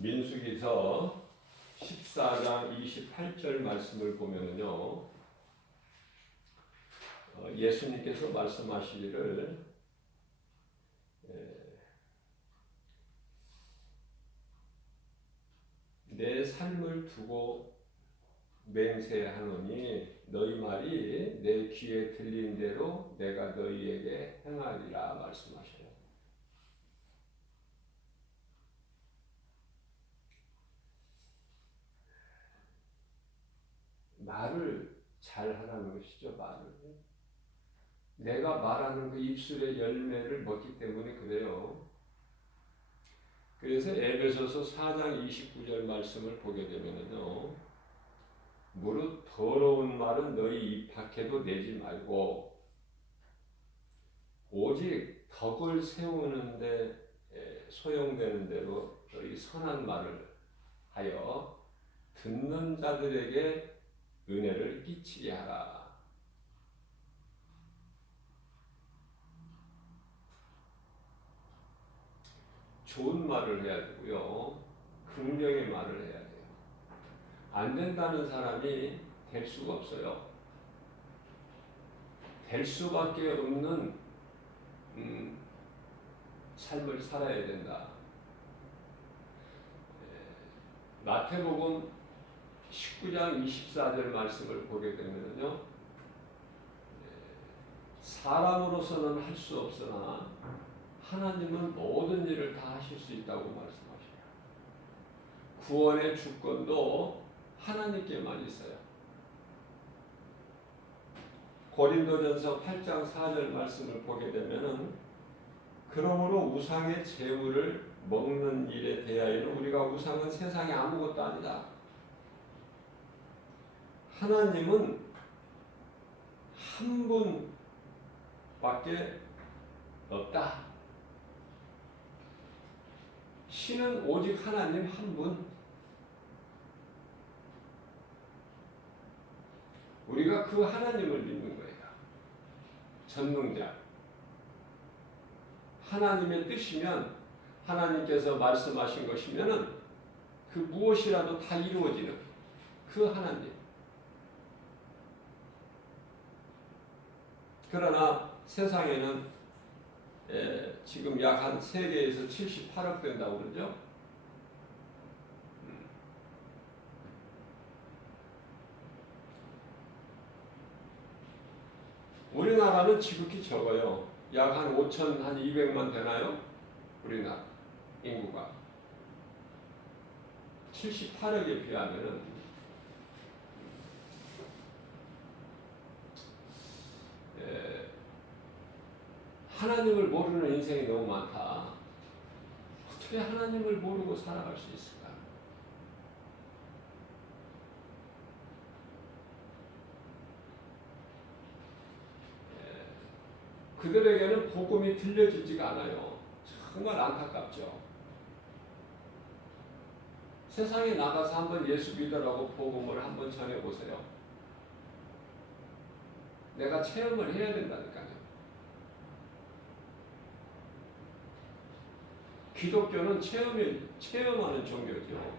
민수기서 14장 28절 말씀을 보면은요, 예수님께서 말씀하시기를 내 삶을 두고 맹세하노니 너희 말이 내 귀에 들린 대로 내가 너희에게 행하리라 말씀하셔요. 말을 잘 하라는 것이죠. 말을. 내가 말하는 그 입술의 열매를 먹기 때문에 그래요. 그래서 에베소서 4장 29절 말씀을 보게 되면요, 무릇 더러운 말은 너희 입 밖에도 내지 말고 오직 덕을 세우는데 소용되는 대로 너희 선한 말을 하여 듣는 자들에게 은혜를 끼치게 하라. 좋은 말을 해야 되고요, 긍정의 말을 해야 돼요. 안 된다는 사람이 될 수가 없어요. 될 수밖에 없는 삶을 살아야 된다. 마태복음 19장 24절 말씀을 보게 되면요, 사람으로서는 할 수 없으나 하나님은 모든 일을 다 하실 수 있다고 말씀하셔요. 구원의 주권도 하나님께만 있어요. 고린도전서 8장 4절 말씀을 보게 되면은 그러므로 우상의 재물을 먹는 일에 대하여는 우리가 우상은 세상에 아무것도 아니다. 하나님은 한 분밖에 없다. 신은 오직 하나님 한 분. 우리가 그 하나님을 믿는 거예요. 전능자. 하나님의 뜻이면, 하나님께서 말씀하신 것이면은 그 무엇이라도 다 이루어지는 그 하나님. 그러나 세상에는 지금 약 한 세계에서 78억 된다고 그러죠. 우리나라는 지극히 적어요. 약 한 5,200만 되나요? 우리나라 인구가 78억에 비하면은 하나님을 모르는 인생이 너무 많다. 어떻게 하나님을 모르고 살아갈 수 있을까? 그들에게는 복음이 들려지지가 않아요. 정말 안타깝죠. 세상에 나가서 한번 예수 믿으라고 복음을 한번 전해보세요. 내가 체험을 해야 된다니까요. 기독교는 체험하는 종교죠.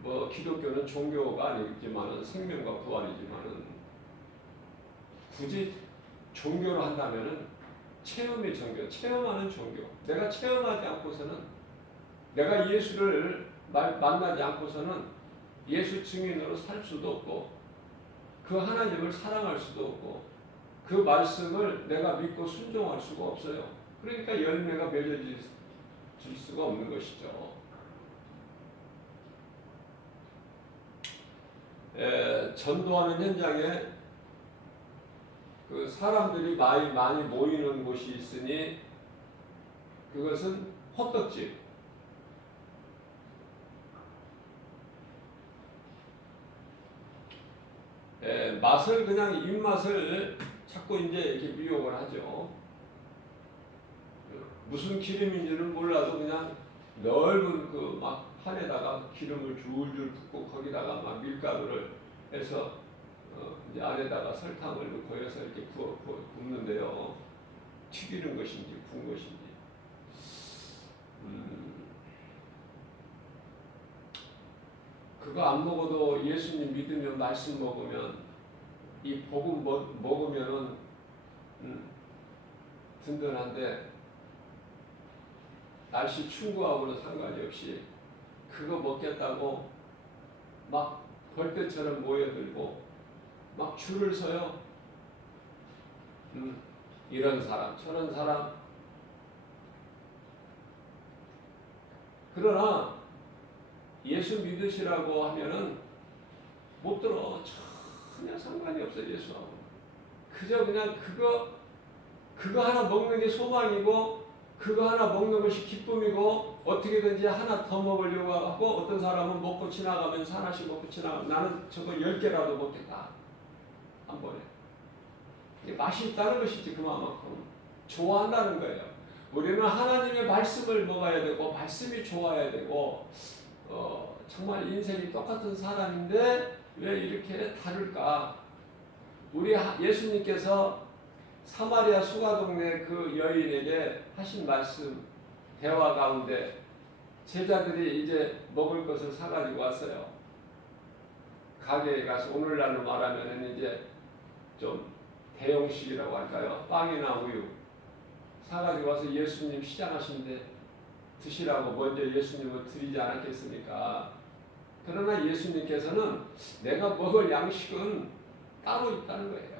뭐 기독교는 종교가 아니지만은 생명과 부활이지만은 굳이 종교로 한다면은 체험의 종교, 체험하는 종교. 내가 체험하지 않고서는, 내가 예수를 만나지 않고서는 예수 증인으로 살 수도 없고, 그 하나님을 사랑할 수도 없고, 그 말씀을 내가 믿고 순종할 수가 없어요. 그러니까 열매가 맺어질 수가 없는 것이죠. 전도하는 현장에 그 사람들이 많이 모이는 곳이 있으니 그것은 호떡집. 맛을 그냥 입맛을 자꾸 이제 이렇게 미혹을 하죠. 무슨 기름인지는 몰라도 그냥 넓은 그 막 판에다가 기름을 줄줄 붓고 거기다가 막 밀가루를 해서 이제 안에다가 설탕을 넣고 해서 이렇게 굽는데요. 튀기는 것인지 구운 것인지. 그거 안 먹어도 예수님 믿으면 말씀 먹으면 이 복음 먹으면은 든든한데 날씨 추운 거하고는 상관이 없이 그거 먹겠다고 막 벌떼처럼 모여들고 막 줄을 서요. 이런 사람 저런 사람. 그러나 예수 믿으시라고 하면은 못 들어. 전혀 상관이 없어 예수하고. 그저 그냥 그거 하나 먹는 게 소망이고 그거 하나 먹는 것이 기쁨이고 어떻게든지 하나 더 먹으려고 하고 어떤 사람은 먹고 지나가면서 하나씩 먹고 지나가면 나는 저거 10개라도 먹겠다. 한 번에. 이게 맛이 있다는 것이지 그만큼. 좋아한다는 거예요. 우리는 하나님의 말씀을 먹어야 되고 말씀이 좋아야 되고 정말 인생이 똑같은 사람인데 왜 이렇게 다를까? 우리 예수님께서 사마리아 수가동네 그 여인에게 하신 말씀 대화 가운데 제자들이 이제 먹을 것을 사가지고 왔어요. 가게에 가서 오늘날로 말하면 이제 좀 대용식이라고 할까요? 빵이나 우유 사가지고 와서 예수님 시장하신데 드시라고 먼저 예수님을 드리지 않았겠습니까? 그러나 예수님께서는 내가 먹을 양식은 따로 있다는 거예요.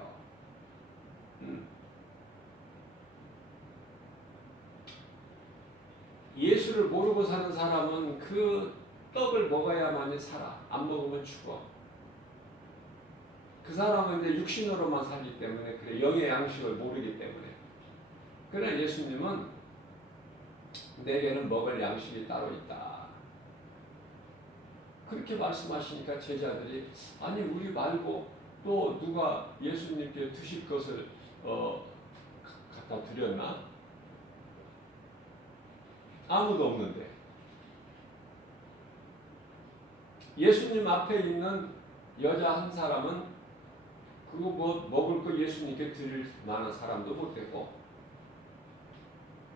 예수를 모르고 사는 사람은 그 떡을 먹어야만이 살아. 안 먹으면 죽어. 그 사람은 이제 육신으로만 살기 때문에 그래. 영의 양식을 모르기 때문에. 그러나 예수님은 내게는 먹을 양식이 따로 있다. 그렇게 말씀하시니까 제자들이 아니 우리 말고 또 누가 예수님께 드실 것을 갖다 드렸나? 아무도 없는데 예수님 앞에 있는 여자 한 사람은 그거 뭐 먹을 거 예수님께 드릴 만한 사람도 못 되고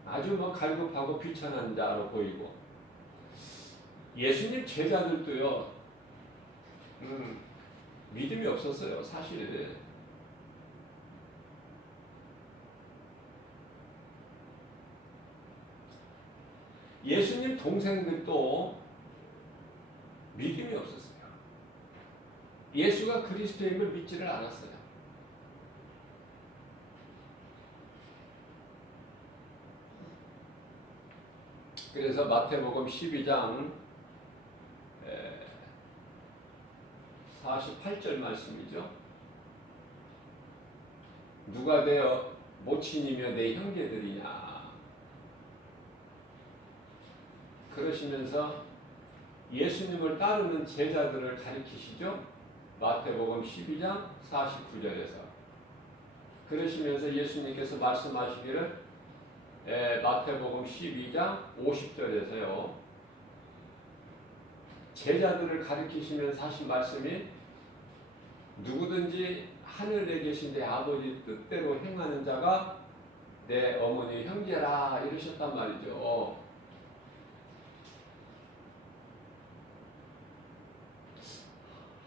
아주 뭐 갈급하고 귀찮은 자로 보이고 예수님 제자들도요 믿음이 없었어요. 사실 예수님 동생들도 믿음이 없었어요. 예수가 그리스도인 걸 믿지를 않았어요. 그래서 마태복음 12장 48절 말씀이죠. 누가 되어 모친이며 내 형제들이냐. 그러시면서 예수님을 따르는 제자들을 가리키시죠. 마태복음 12장 49절에서. 그러시면서 예수님께서 말씀하시기를 마태복음 12장 50절에서요. 제자들을 가리키시면서 하신 말씀이 누구든지 하늘에 계신 내 아버지 뜻대로 행하는 자가 내 어머니 형제라 이러셨단 말이죠.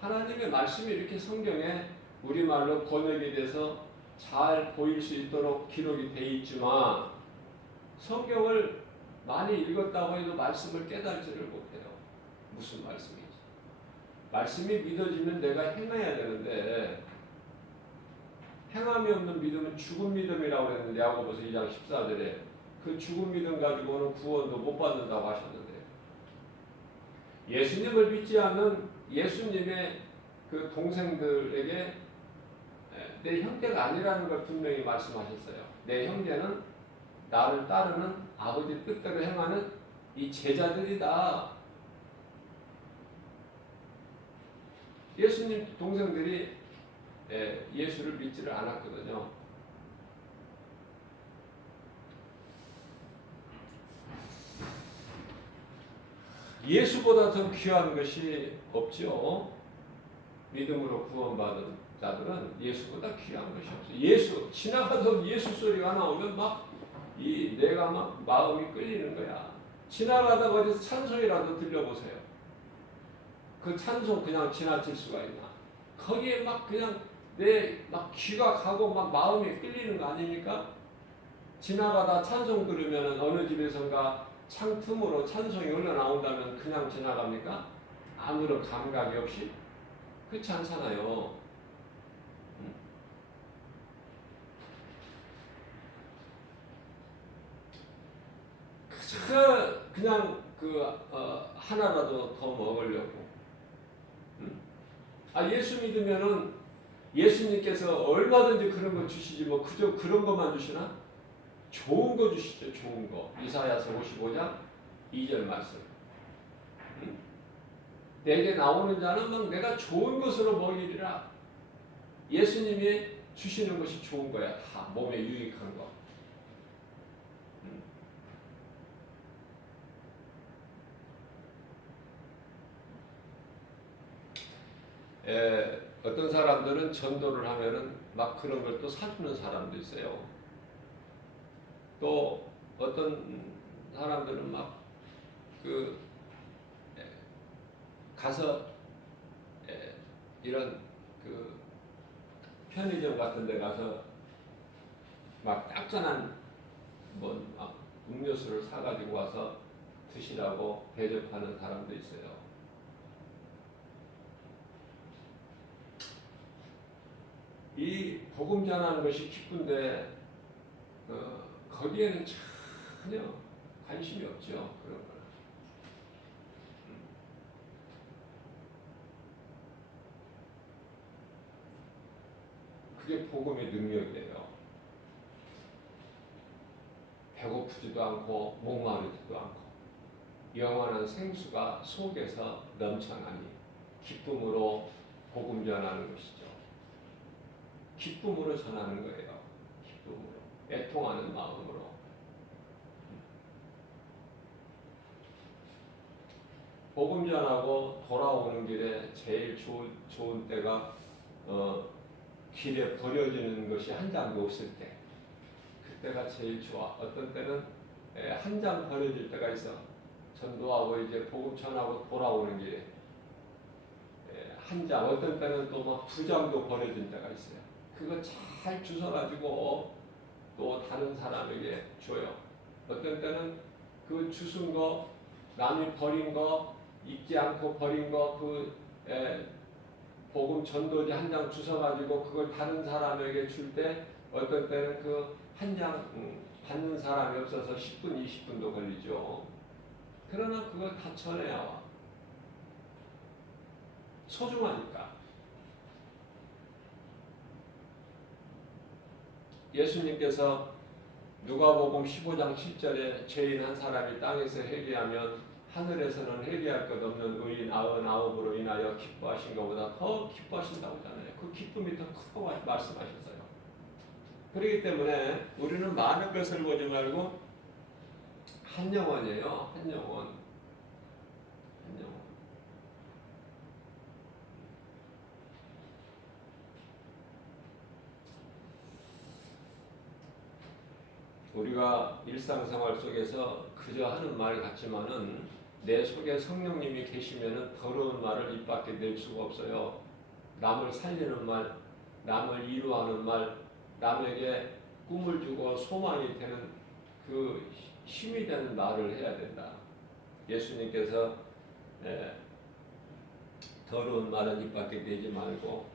하나님의 말씀이 이렇게 성경에 우리말로 번역이 돼서 잘 보일 수 있도록 기록이 되어 있지만 성경을 많이 읽었다고 해도 말씀을 깨달지를 못해요. 무슨 말씀인지. 말씀이 믿어지면 내가 행해야 되는데 행함이 없는 믿음은 죽은 믿음이라고 그랬는데 야고보서 2장 14절에 그 죽은 믿음 가지고는 구원도 못 받는다고 하셨는데 예수님을 믿지 않는 예수님의 그 동생들에게 내 형제가 아니라는 걸 분명히 말씀하셨어요. 내 형제는 나를 따르는 아버지 뜻대로 행하는 이 제자들이다. 예수님 동생들이 예수를 믿지를 않았거든요. 예수보다 더 귀한 것이 없죠. 믿음으로 구원받은 자들은 예수보다 귀한 것이 없어요. 예수, 지나가던 예수 소리가 나오면 내가 막 마음이 끌리는 거야. 지나가다가 어디서 찬송이라도 들려보세요. 그 찬송 그냥 지나칠 수가 있나? 거기에 막 그냥 내 막 귀가 가고 막 마음이 끌리는 거 아닙니까? 지나가다 찬송 들으면 어느 집에선가 창틈으로 찬송이 흘러나온다면 그냥 지나갑니까? 아무런 감각이 없이? 그렇지 않잖아요. 그냥 하나라도 더 먹으려고. 예수 믿으면은 예수님께서 얼마든지 그런 거 주시지 뭐 그저 그런 것만 주시나? 좋은 거 주시죠. 좋은 거. 이사야서 55장 2절 말씀. 내게 나오는 자는 막 내가 좋은 것으로 먹이리라. 예수님이 주시는 것이 좋은 거야. 다 몸에 유익한 거. 어떤 사람들은 전도를 하면은 막 그런 걸 또 사주는 사람도 있어요. 또 어떤 사람들은 막 가서 이런 편의점 같은 데 가서 막 따끈한 막 음료수를 사가지고 와서 드시라고 대접하는 사람도 있어요. 이 복음 전하는 것이 기쁜데 거기에는 전혀 관심이 없죠. 그런 거. 그게 복음의 능력이에요. 배고프지도 않고 목마르지도 않고 영원한 생수가 속에서 넘쳐나니 기쁨으로 복음 전하는 것이죠. 기쁨으로 전하는 거예요. 기쁨으로. 애통하는 마음으로. 복음 전하고 돌아오는 길에 제일 좋은 때가 길에 버려지는 것이 한 장도 없을 때. 그때가 제일 좋아. 어떤 때는 한 장 버려질 때가 있어. 전도하고 이제 복음 전하고 돌아오는 길에 한 장, 어떤 때는 또 막 두 장도 버려진 때가 있어요. 그거 잘 주워가지고 또 다른 사람에게 줘요. 어떤 때는 그 주순 거, 남이 버린 거, 잊지 않고 버린 거, 복음 전도지 한 장 주워가지고 그걸 다른 사람에게 줄 때 어떤 때는 그 한 장 받는 사람이 없어서 10분, 20분도 걸리죠. 그러나 그걸 다 전해야 와. 소중하니까. 예수님께서 누가복음 15장 7절에 죄인 한 사람이 땅에서 회개하면 하늘에서는 회개할 것 없는 의인 99으로 인하여 기뻐하신 것보다 더 기뻐하신다고 하잖아요. 그 기쁨이 더 크다고 말씀하셨어요. 그렇기 때문에 우리는 많은 것을 보지 말고 한 영혼이에요. 한 영혼. 한 영혼. 우리가 일상생활 속에서 그저 하는 말 같지만은 내 속에 성령님이 계시면은 더러운 말을 입 밖에 낼 수가 없어요. 남을 살리는 말, 남을 이루하는 말, 남에게 꿈을 주고 소망이 되는 그 힘이 되는 말을 해야 된다. 예수님께서 더러운 말은 입 밖에 내지 말고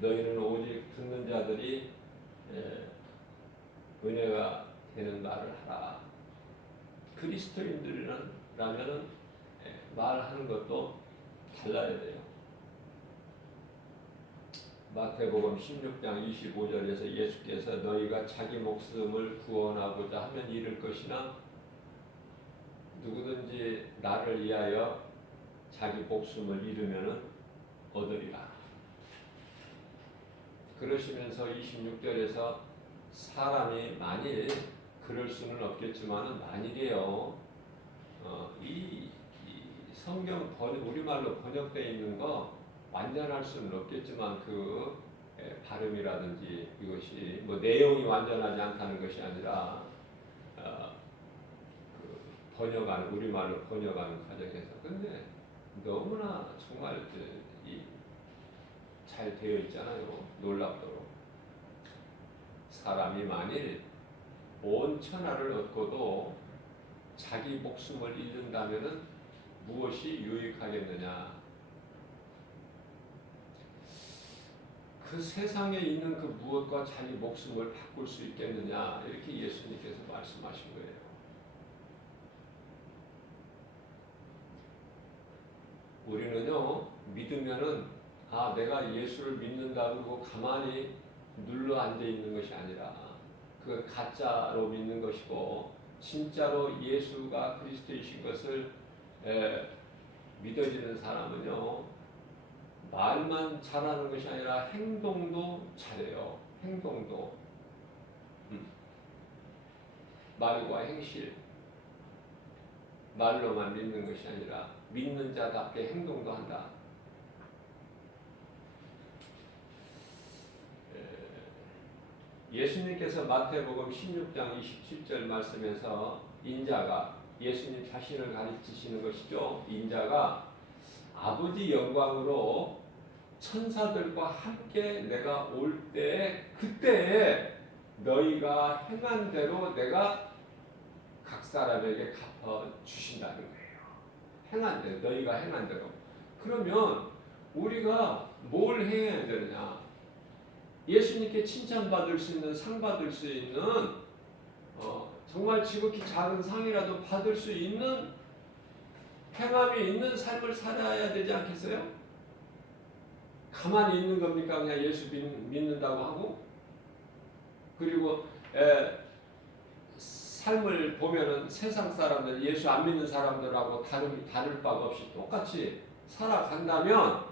너희는 오직 듣는 자들이 은혜가 되는 말을 하라. 그리스도인들이라면은 말하는 것도 달라야 돼요. 마태복음 16장 25절에서 예수께서 너희가 자기 목숨을 구원하고자 하면 잃을 것이나 누구든지 나를 위하여 자기 목숨을 잃으면 얻으리라. 그러시면서 26절에서 사람이 만일 그럴 수는 없겠지만 만일이에요. 이 성경 우리말로 번역되어 있는 거 완전할 수는 없겠지만 그 발음이라든지 이것이 뭐 내용이 완전하지 않다는 것이 아니라 번역하는 우리말로 번역하는 과정에서 근데 너무나 정말 잘 되어 있잖아요. 놀랍도록. 사람이 만일 온 천하를 얻고도 자기 목숨을 잃는다면 무엇이 유익하겠느냐? 그 세상에 있는 그 무엇과 자기 목숨을 바꿀 수 있겠느냐? 이렇게 예수님께서 말씀하신 거예요. 우리는요, 믿으면은 내가 예수를 믿는다 그러고 가만히 눌러 앉아 있는 것이 아니라 그 가짜로 믿는 것이고 진짜로 예수가 그리스도이신 것을 믿어지는 사람은요, 말만 잘하는 것이 아니라 행동도 잘해요. 행동도. 말과 행실. 말로만 믿는 것이 아니라 믿는 자답게 행동도 한다. 예수님께서 마태복음 16장 27절 말씀에서 인자가, 예수님 자신을 가르치시는 것이죠. 인자가 아버지 영광으로 천사들과 함께 내가 올 때, 그때에 너희가 행한 대로 내가 각 사람에게 갚아 주신다는 거예요. 행한 대로, 너희가 행한 대로. 그러면 우리가 뭘 해야 되느냐? 예수님께 칭찬받을 수 있는, 상 받을 수 있는, 정말 지극히 작은 상이라도 받을 수 있는 행함이 있는 삶을 살아야 되지 않겠어요? 가만히 있는 겁니까? 그냥 예수 믿는다고 하고? 그리고 삶을 보면은 세상 사람들, 예수 안 믿는 사람들하고 다를 바가 없이 똑같이 살아간다면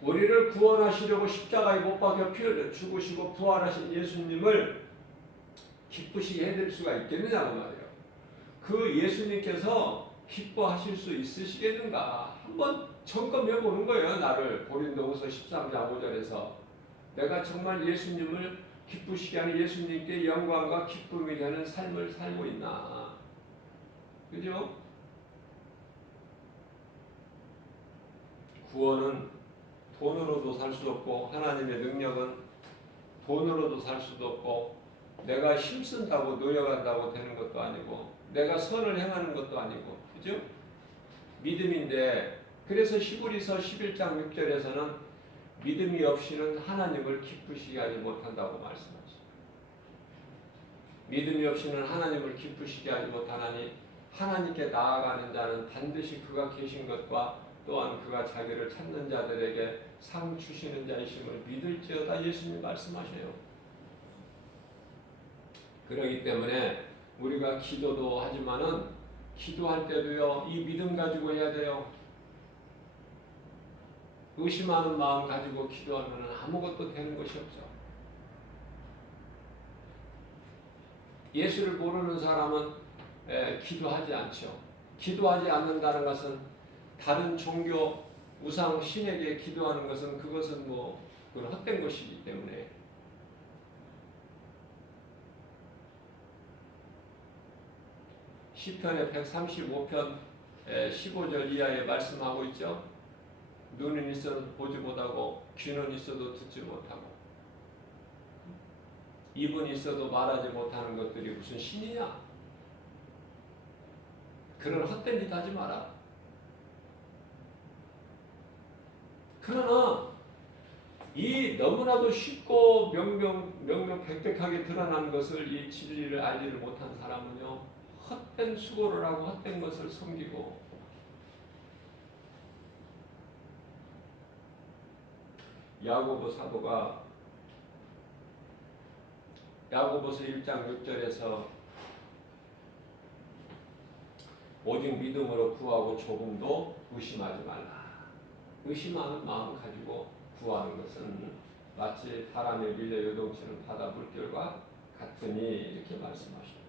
우리를 구원하시려고 십자가에 못 박혀 피 흘려 죽으시고 부활하신 예수님을 기쁘시게 해드릴 수가 있겠느냐고 말이에요. 그 예수님께서 기뻐하실 수 있으시겠는가? 한번 점검해 보는 거예요. 나를. 고린도후서 13장 5절에서 내가 정말 예수님을 기쁘시게 하는, 예수님께 영광과 기쁨이 되는 삶을 살고 있나? 그죠? 구원은 돈으로도 살 수 없고, 하나님의 능력은 돈으로도 살 수도 없고, 내가 힘쓴다고 노력한다고 되는 것도 아니고, 내가 선을 행하는 것도 아니고, 그죠? 믿음인데, 그래서 히브리서 11장 6절에서는 믿음이 없이는 하나님을 기쁘시게 하지 못한다고 말씀하죠. 믿음이 없이는 하나님을 기쁘시게 하지 못하나니 하나님께 나아가는 자는 반드시 그가 계신 것과 또한 그가 자기를 찾는 자들에게 상 주시는 자이심을 믿을지어다 예수님 말씀하셔요. 그렇기 때문에 우리가 기도도 하지만은 기도할 때도요, 이 믿음 가지고 해야 돼요. 의심하는 마음 가지고 기도하면 아무것도 되는 것이 없죠. 예수를 모르는 사람은 기도하지 않죠. 기도하지 않는다는 것은 다른 종교, 우상, 신에게 기도하는 것은 그것은 그건 헛된 것이기 때문에 시편의 135편 15절 이하에 말씀하고 있죠. 눈은 있어도 보지 못하고 귀는 있어도 듣지 못하고 입은 있어도 말하지 못하는 것들이 무슨 신이냐? 그런 헛된 짓 하지 마라. 그러나 이 너무나도 쉽고 명명백백하게 드러난 것을, 이 진리를 알지를 못한 사람은요, 헛된 수고를 하고 헛된 것을 섬기고, 야고보 사도가 야고보서 1장 6절에서 오직 믿음으로 구하고 조금도 의심하지 말라. 의심하는 마음 가지고 구하는 것은 마치 바람에 밀려 요동치는 바다 물결과 같으니 이렇게 말씀하십니다.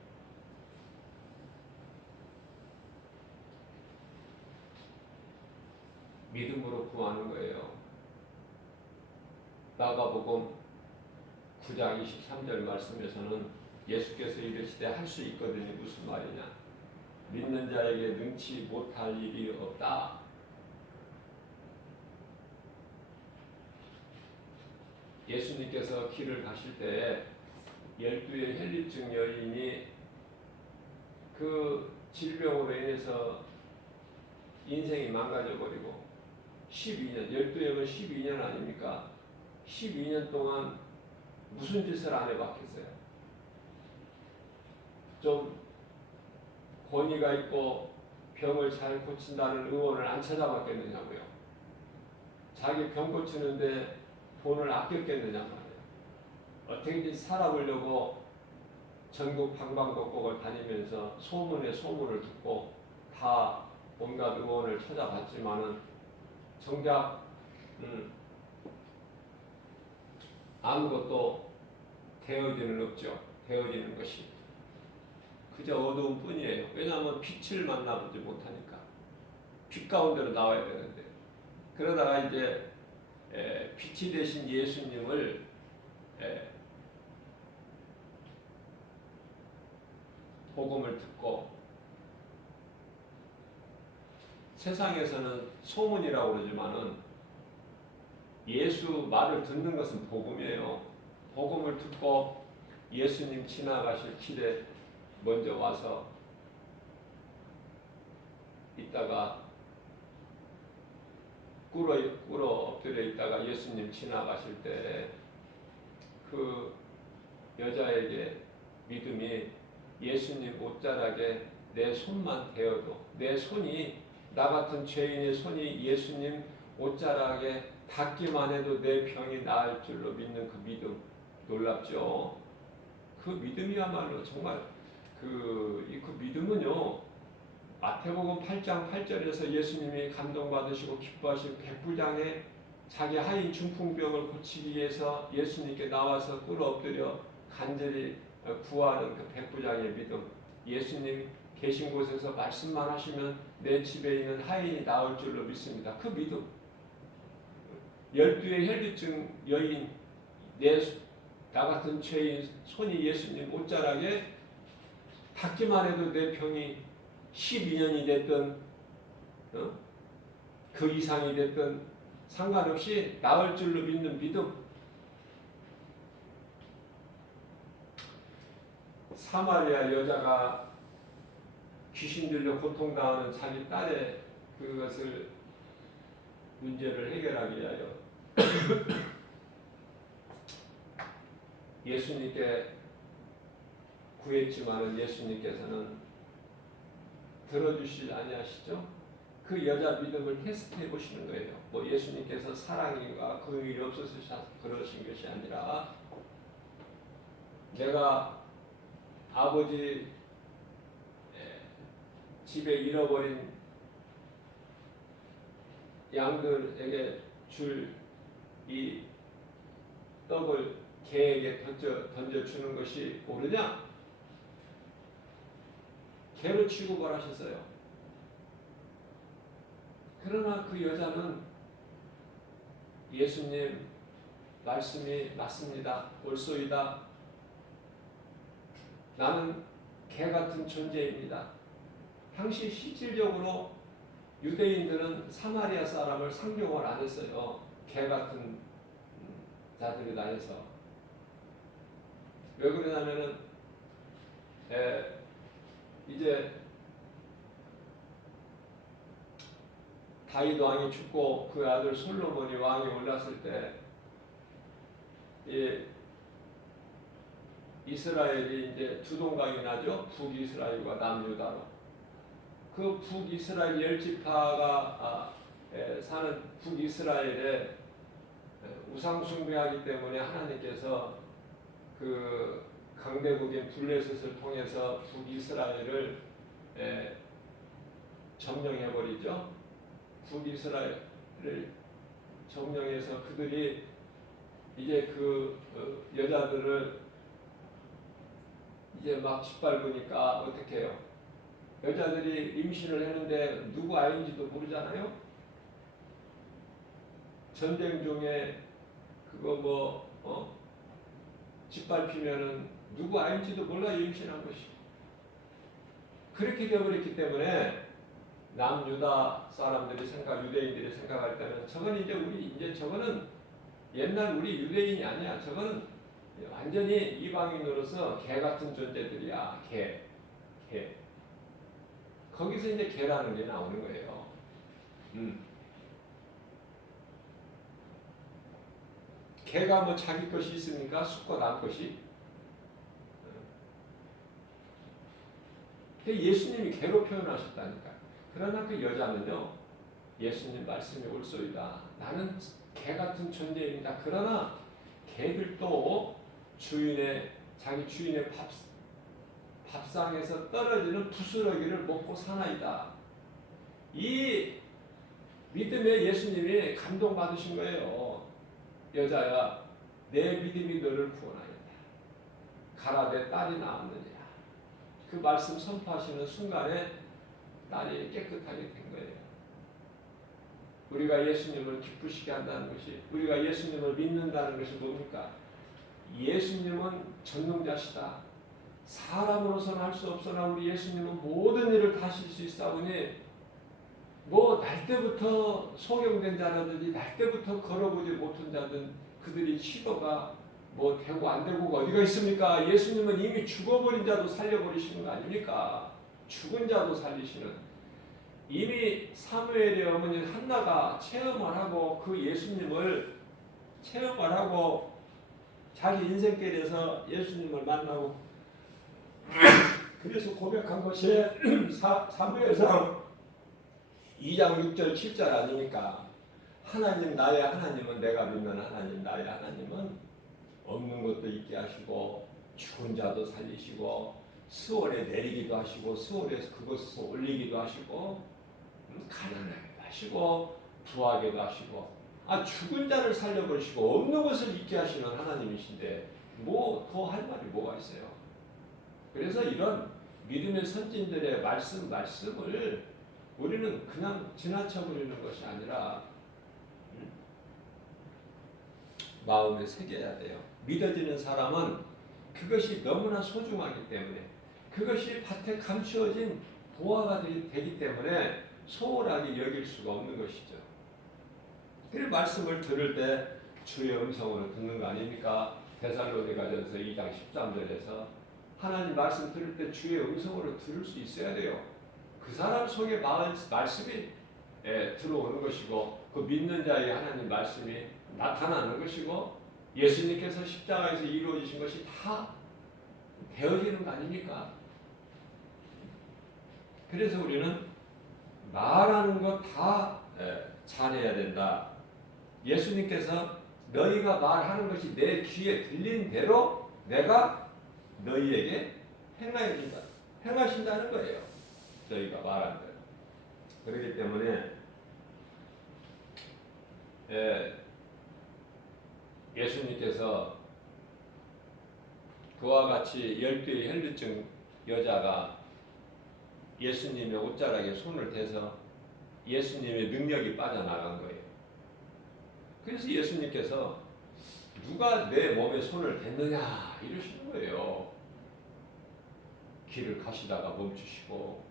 믿음으로 구하는 거예요. 마가복음 9장 23절 말씀에서는 예수께서 이르시되 할 수 있거든요. 무슨 말이냐? 믿는 자에게 능치 못할 일이 없다. 예수님께서 길을 가실 때 12의 혈류증 여인이 그 질병으로 인해서 인생이 망가져 버리고 12년, 12회면 12년 아닙니까? 12년 동안 무슨 짓을 안 해봤겠어요? 좀 권위가 있고 병을 잘 고친다는 의원을 안 찾아봤겠느냐고요. 자기 병 고치는데 돈을 아꼈겠느냐 말이에요. 어떻게든 살아보려고 전국 방방곡곡을 다니면서 소문에 소문을 듣고 다 온갖 의원을 찾아봤지만은 정작 아무것도 되어지는 없죠. 되어지는 것이 그저 어두운 뿐이에요. 왜냐하면 빛을 만나보지 못하니까 빛 가운데로 나와야 되는데 그러다가 이제 빛이 되신 예수님을 복음을 듣고 세상에서는 소문이라고 그러지만은 예수 말을 듣는 것은 복음이에요. 복음을 듣고 예수님 지나가실 길에 먼저 와서 있다가 꿇어 엎드려 있다가 예수님 지나가실 때 그 여자에게 믿음이 예수님 옷자락에 내 손만 대어도 내 손이 나 같은 죄인의 손이 예수님 옷자락에 닿기만 해도 내 병이 나을 줄로 믿는 그 믿음 놀랍죠. 그 믿음이야말로 정말 그 믿음은요 마태복음 8장 8절에서 예수님이 감동받으시고 기뻐하신 백부장의 자기 하인 중풍병을 고치기 위해서 예수님께 나와서 꿇어 엎드려 간절히 구하는 그 백부장의 믿음. 예수님 계신 곳에서 말씀만 하시면 내 집에 있는 하인이 나올 줄로 믿습니다. 그 믿음. 12의 혈류증 여인 나 같은 죄인 손이 예수님 옷자락에 닿기만 해도 내 병이 12년이 됐든 그 이상이 됐든 상관없이 나을 줄로 믿는 믿음. 사마리아 여자가 귀신 들려 고통당하는 자기 딸의 그것을 문제를 해결하기 위하여 예수님께 구했지만은 예수님께서는 들어주시지 아니하시죠? 그 여자 믿음을 테스트해 보시는 거예요. 뭐 예수님께서 사랑인가 그 일이 없어서 그러신 것이 아니라 내가 아버지 집에 잃어버린 양들에게 줄 이 떡을 개에게 던져주는 것이 옳으냐? 개로 취급을 하셨어요. 그러나 그 여자는 예수님 말씀이 맞습니다. 옳소이다. 나는 개 같은 존재입니다. 당시 실질적으로 유대인들은 사마리아 사람을 상종을 안 했어요. 개 같은 자들이다 해서. 왜 그러냐면은 이제 다윗 왕이 죽고 그 아들 솔로몬이 왕이 올랐을 때 이스라엘이 이제 두 동강이 나죠. 북이스라엘과 남유다로. 그 북이스라엘 10지파가 사는 북이스라엘에 우상 숭배하기 때문에 하나님께서 그 강대국인 블레셋을 통해서 북이스라엘을 점령해버리죠. 북이스라엘을 점령해서 그들이 이제 그 여자들을 이제 막 짓밟으니까 어떻게 해요? 여자들이 임신을 했는데 누구 아이인지도 모르잖아요. 전쟁 중에 그거 짓밟히면은 누구 아이인지도 몰라 임신한 것이. 그렇게 되어버렸기 때문에 남유다 사람들이 유대인들이 생각할 때는 저건 이제 저거는 옛날 우리 유대인이 아니야. 저거는 완전히 이방인으로서 개 같은 존재들이야. 개. 거기서 이제 개라는 게 나오는 거예요. 개가 뭐 자기 것이 있습니까? 수컷 암것이? 예수님이 개로 표현하셨다니까. 그러나 그 여자는요, 예수님 말씀이 옳소이다. 나는 개 같은 존재입니다. 그러나 개들도 자기 주인의 밥상에서 떨어지는 부스러기를 먹고 사나이다. 이 믿음에 예수님이 감동받으신 거예요. 여자야, 내 믿음이 너를 구원하였다. 가라, 내 딸이 나았느니라. 그 말씀 선포하시는 순간에 딸이 깨끗하게 된 거예요. 우리가 예수님을 기쁘시게 한다는 것이, 우리가 예수님을 믿는다는 것이 뭡니까? 예수님은 전능자시다. 사람으로서는 할 수 없으나 우리 예수님은 모든 일을 다 하실 수 있사오니, 뭐 날 때부터 소경된 자라든지 날 때부터 걸어보지 못한 자든 그들이 시도가 뭐 되고 안 되고가 어디가 있습니까? 예수님은 이미 죽어버린 자도 살려버리시는 거 아닙니까? 죽은 자도 살리시는, 이미 사무엘의 어머니 한나가 체험을 하고 그 예수님을 체험을 하고 자기 인생길에서 예수님을 만나고 그래서 고백한 것이 사무엘상 2장 6절 7절 아닙니까? 하나님, 나의 하나님은, 내가 믿는 하나님, 나의 하나님은 없는 것도 있게 하시고 죽은 자도 살리시고 수월에 내리기도 하시고 수월에서 그것에서 올리기도 하시고 가난하게도 하시고 부하게도 하시고, 죽은 자를 살려버리시고 없는 것을 있게 하시는 하나님이신데 뭐 더 할 말이 뭐가 있어요? 그래서 이런 믿음의 선진들의 말씀을 우리는 그냥 지나쳐버리는 것이 아니라 마음에 새겨야 돼요. 믿어지는 사람은 그것이 너무나 소중하기 때문에, 그것이 밭에 감추어진 보화가 되기 때문에 소홀하게 여길 수가 없는 것이죠. 그래서 말씀을 들을 때 주의 음성으로 듣는 거 아닙니까? 데살로니가전서 2장 13절에서 하나님 말씀 들을 때 주의 음성으로 들을 수 있어야 돼요. 그 사람 속에 말씀이 들어오는 것이고, 그 믿는 자의 하나님 말씀이 나타나는 것이고, 예수님께서 십자가에서 이루어지신 것이 다 되어지는 거 아닙니까? 그래서 우리는 말하는 것 다 잘해야 된다. 예수님께서 너희가 말하는 것이 내 귀에 들린 대로 내가 너희에게 행하신다는 거예요. 너희가 말한 대로. 그렇기 때문에 예수님께서 그와 같이 12의 혈루증 여자가 예수님의 옷자락에 손을 대서 예수님의 능력이 빠져나간 거예요. 그래서 예수님께서 누가 내 몸에 손을 댔느냐 이러시는 거예요. 길을 가시다가 멈추시고,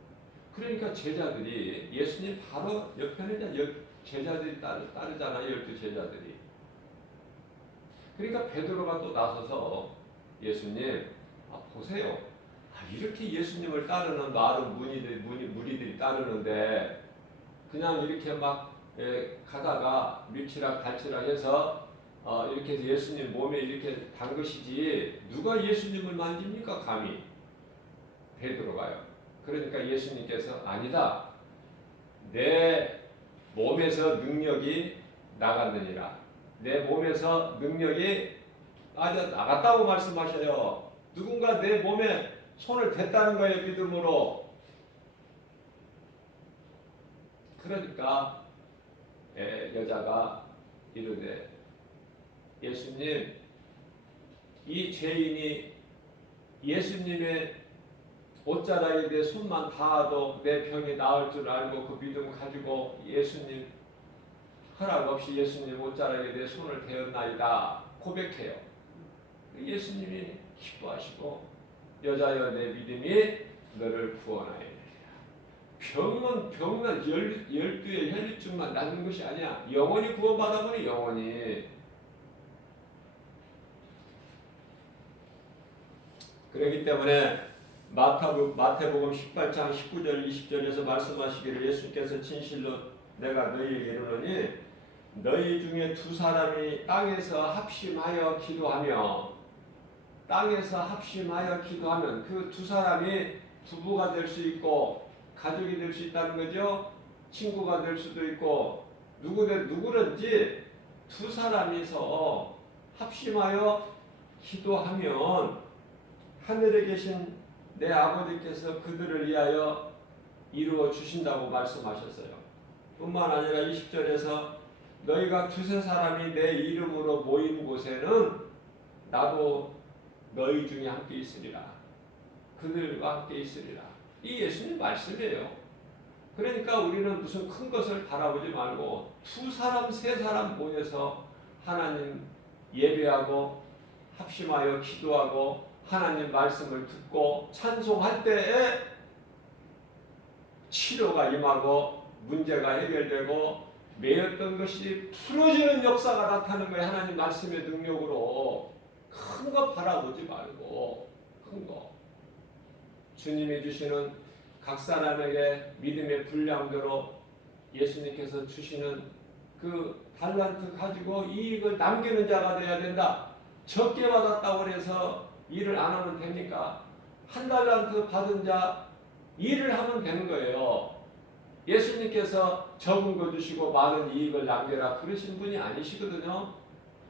그러니까 제자들이 예수님 바로 옆에는 제자들이 따르잖아요. 12제자들이. 그러니까 베드로가 또 나서서 예수님 보세요. 이렇게 예수님을 따르는 많은 무리들이 따르는데 그냥 이렇게 막 가다가 밀치락 갈치락 해서 이렇게 해서 예수님 몸에 이렇게 담그시지 누가 예수님을 만집니까 감히? 베드로가요. 그러니까 예수님께서 아니다. 내 몸에서 능력이 나갔느니라. 내 몸에서 능력이 빠져나갔다고 말씀하셔요. 누군가 내 몸에 손을 댔다는 거예요. 믿음으로. 그러니까 여자가 이르되 예수님, 이 죄인이 예수님의 옷자락에 내 손만 닿아도 내 병이 나을 줄 알고 그 믿음 가지고 예수님 허락 없이 예수님 옷자락에 내 손을 대었나이다 고백해요. 예수님이 기뻐하시고 여자여 내 믿음이 너를 구원하였느니라. 병은 12의 혈루증만 낫는 것이 아니야. 영원히 구원받아보니 영원히 그렇기 때문에 마태복음 18장 19절 20절에서 말씀하시기를 예수께서 진실로 내가 너희에게 이르노니 너희 중에 두 사람이 땅에서 합심하여 기도하면 그 두 사람이 부부가 될 수 있고 가족이 될 수 있다는 거죠. 친구가 될 수도 있고 누구든지 두 사람이서 합심하여 기도하면 하늘에 계신 내 아버지께서 그들을 위하여 이루어 주신다고 말씀하셨어요. 뿐만 아니라 20절에서 너희가 두세 사람이 내 이름으로 모인 곳에는 나도 너희 중에 함께 있으리라. 그들과 함께 있으리라. 이 예수님 말씀이에요. 그러니까 우리는 무슨 큰 것을 바라보지 말고 두 사람, 세 사람 모여서 하나님 예배하고 합심하여 기도하고 하나님 말씀을 듣고 찬송할 때에 치료가 임하고 문제가 해결되고 매였던 것이 풀어지는 역사가 나타나는 거예요. 하나님 말씀의 능력으로. 큰 거 바라보지 말고 큰 거. 주님이 주시는 각 사람에게 믿음의 분량대로 예수님께서 주시는 그 달란트 가지고 이익을 남기는 자가 되어야 된다. 적게 받았다고 해서 일을 안 하면 됩니까? 한 달란트 받은 자 일을 하면 되는 거예요. 예수님께서 적은 거 주시고 많은 이익을 남겨라 그러신 분이 아니시거든요.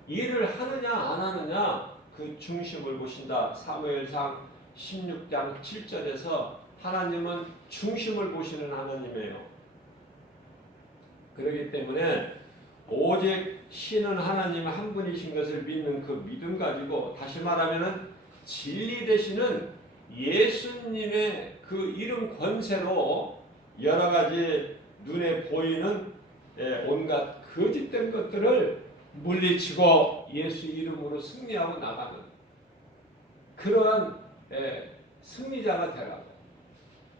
일을 하느냐 안 하느냐 그 중심을 보신다. 사무엘상 16장 7절에서 하나님은 중심을 보시는 하나님이에요. 그렇기 때문에 오직 신은 하나님 한 분이신 것을 믿는 그 믿음 가지고, 다시 말하면은 진리 되시는 예수님의 그 이름 권세로 여러 가지 눈에 보이는 온갖 거짓된 것들을 물리치고 예수 이름으로 승리하고 나가는 그러한 승리자가 되라고.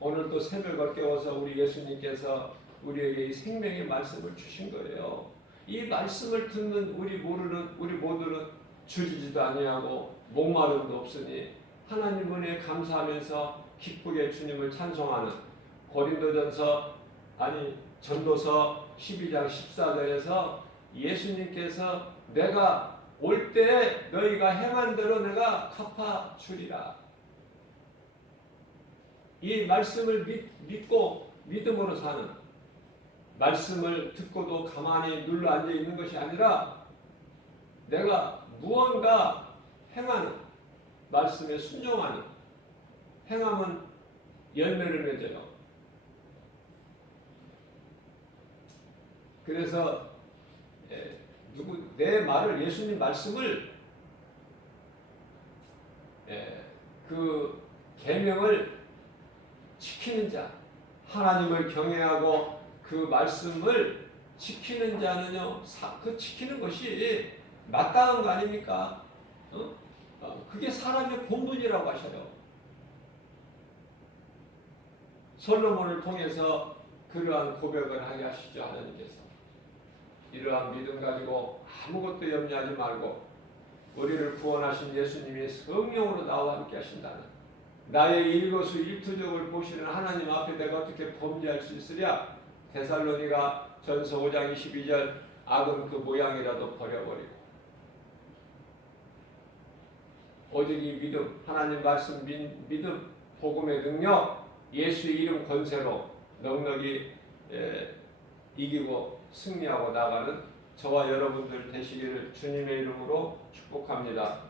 오늘도 새벽을 깨워서 우리 예수님께서 우리에게 이 생명의 말씀을 주신 거예요. 이 말씀을 듣는 우리 모두는 줄이지도 아니하고 목마름도 없으니 하나님 은혜에 감사하면서 기쁘게 주님을 찬송하는 전도서 12장 14절에서 예수님께서 내가 올 때 너희가 행한 대로 내가 갚아 주리라. 이 말씀을 믿고 믿음으로 사는, 말씀을 듣고도 가만히 눌러 앉아 있는 것이 아니라 내가 무언가 행하는, 말씀에 순종하는, 행함은 열매를 맺어요. 그래서 내 말을, 예수님 말씀을, 그 계명을 지키는 자, 하나님을 경외하고 그 말씀을 지키는 자는요, 그 지키는 것이 마땅한 거 아닙니까? 그게 사람의 본분이라고 하셔요. 솔로몬을 통해서 그러한 고백을 하게 하시죠. 하나님께서 이러한 믿음 가지고 아무것도 염려하지 말고 우리를 구원하신 예수님이 성령으로 나와 함께 하신다는, 나의 일거수일투족을 보시는 하나님 앞에 내가 어떻게 범죄할 수 있으랴? 데살로니가 전서 5장 22절 악은 그 모양이라도 버려버리고 오직 이 믿음, 하나님 말씀 믿음, 복음의 능력, 예수의 이름 권세로 넉넉히 이기고 승리하고 나가는 저와 여러분들 되시기를 주님의 이름으로 축복합니다.